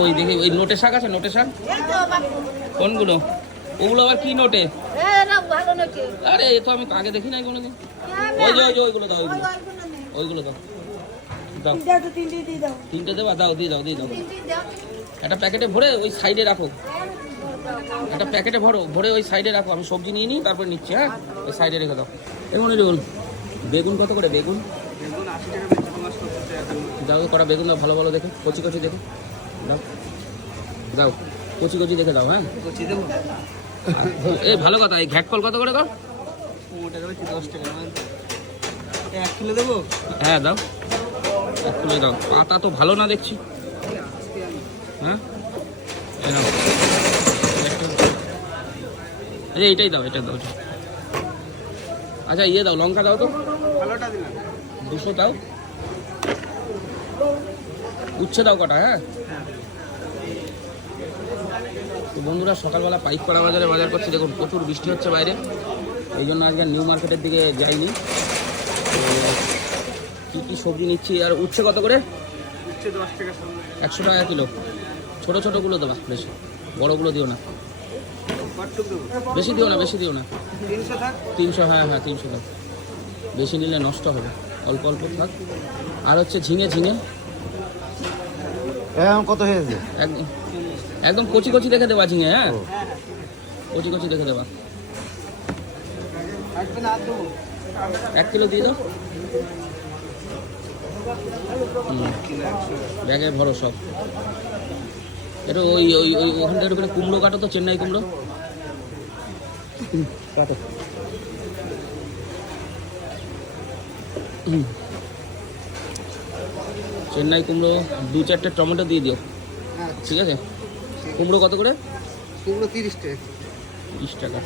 ওই দেখি ওই নোটের শাক আছে, নোটের শাক কোনগুলো? ওগুলো আবার কি নোটে? আরে এ তো আমি আগে দেখি নাই কোনোদিন। ওই যে ওই যে ওইগুলো দাও, ওইগুলো দাও, দাও তিনটে দেবা, দাও দিয়ে দাও, দিয়ে দাও। একটা প্যাকেটে ভরে ওই সাইডে রাখো, একটা প্যাকেটে ভরে ওই সাইডে রাখো। আমি সবজি নিয়ে নিই, তারপরে নিচ্ছি। হ্যাঁ, ওই সাইডে রেখে দাও। এমন বেগুন কত করে? বেগুন 80 টাকা দাও, কটা বেগুন দাও, ভালো ভালো দেখে, কচি কচি দেখে দাও, দাও কচি কচি দেখে দাও। হ্যাঁ এই ভালো কথা। এই ঘ্যাট ফল কত করে দাও? 10 টাকা। 1 কিলো দেবো? হ্যাঁ দাও, 1 কিলো দাও। পাতা তো ভালো না দেখছি। হ্যাঁ এইটাই দাও, এটা দাও। আচ্ছা ইয়ে দাও, লঙ্কা দাও তো, ভালোটা দিলাম। 200 দাও। উচ্ছে দাও কটা। হ্যাঁ তো বন্ধুরা, সকালবেলা পাইকপাড়া বাজারে বাজার করছি। দেখুন প্রচুর বৃষ্টি হচ্ছে বাইরে, এই জন্য আজকে নিউ মার্কেটের দিকে যাইনি। কী কী সবজি নিচ্ছি। আর উচ্ছে কত করে? উচ্ছে 10 টাকা, 100 টাকা কিলো। ছোটো ছোটোগুলো দেবা, বেশি বড়োগুলো দিও না। বেশি দিও না, বেশি দিও না। 300 থাক। 300, হ্যাঁ হ্যাঁ 300 থাক। বেশি নিলে নষ্ট হবে, অল্প অল্প থাক। আর হচ্ছে ঝিঙে, ঝিঙে কত হয়েছে? একদম একদম কচি কচি দেখে দেবা ঝিঙে। হ্যাঁ কচি কচি দেখে দেবা। 1 কিলো দিয়ে দাও। ব্যাগে ভরো সব। এটা ওই ওই ওই ওখান থেকে ওখানে কুমড়ো কাটো তো, চেন্নাই কুমড়ো কাটো। চেন্নাই কুমড়ো 2-4টে টমেটো দিয়ে দিও। ঠিক আছে। কুমড়ো কত করে? কুমড়ো 30 টাকা। 30 টাকা।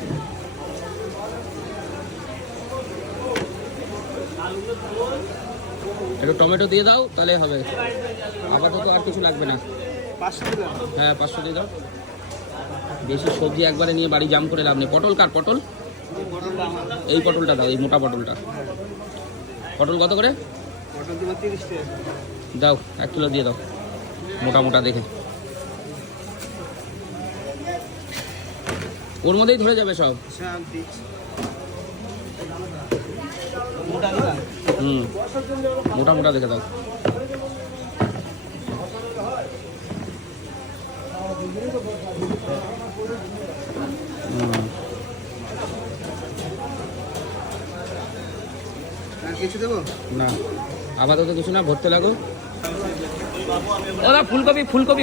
একটু টমেটো দিয়ে দাও, তাহলে হবে। আপাতত আর কিছু লাগবে না। 500 দিলাম। হ্যাঁ 500 দিয়ে দাও। বেশি সবজি একবারে নিয়ে বাড়ি জাম করে লাভ নেই। পটল কার? পটল এই পটলটা দাও, এই মোটা পটলটা। পটল কত করে? পটল দিলাম 30 টাকা। দাও 1 কিলো দিয়ে দাও, মোটা মোটা দেখে। ওর মধ্যেই ধরে যাবে সব। মোটা মোটা দেখে দাও। কিছু দেবো না, আপাতত কিছু না, ভরতে লাগো। ওরা ফুলকপি ফুলকপি